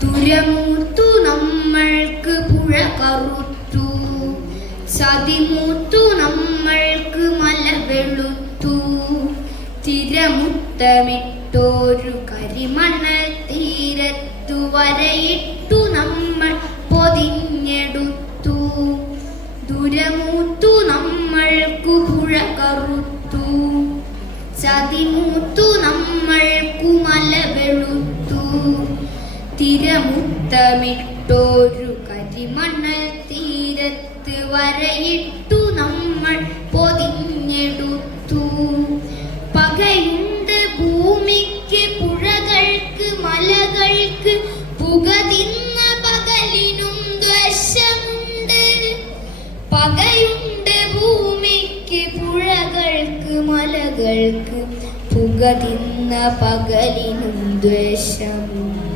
ദുരമൂത്തു നമ്മൾക്ക് പുഴ കറുത്തു, ചതിമൂത്തു നമ്മൾക്ക് മല വെളുത്തു. തിരമുത്തമിട്ടോരു കരിമണൽ തീരത്തു വരയിട്ടു നമ്മൾ പൊതിഞ്ഞെടുത്തു. ദുരമൂത്തു നമ്മൾക്കു പുഴ കറുത്തു, ചതിമൂത്തു നമ്മൾക്കു മല വെളുത്തു. തിരമുത്തമിട്ടോരു കരിമണൽ തീരത്ത് വരയിട്ടു നമ്മൾ പൊതിഞ്ഞെടുത്തു. പകയുണ്ട് ഭൂമിക്ക് പുഴകൾക്ക് മലകൾക്ക്, പുക തിന്ന പകലിനും ദ്വേഷമുണ്ട്. പകയുണ്ട് ഭൂമിക്ക് പുഴകൾക്ക് മലകൾക്ക്, പുക തിന്ന പകലിനും ദ്വേഷമുണ്ട്.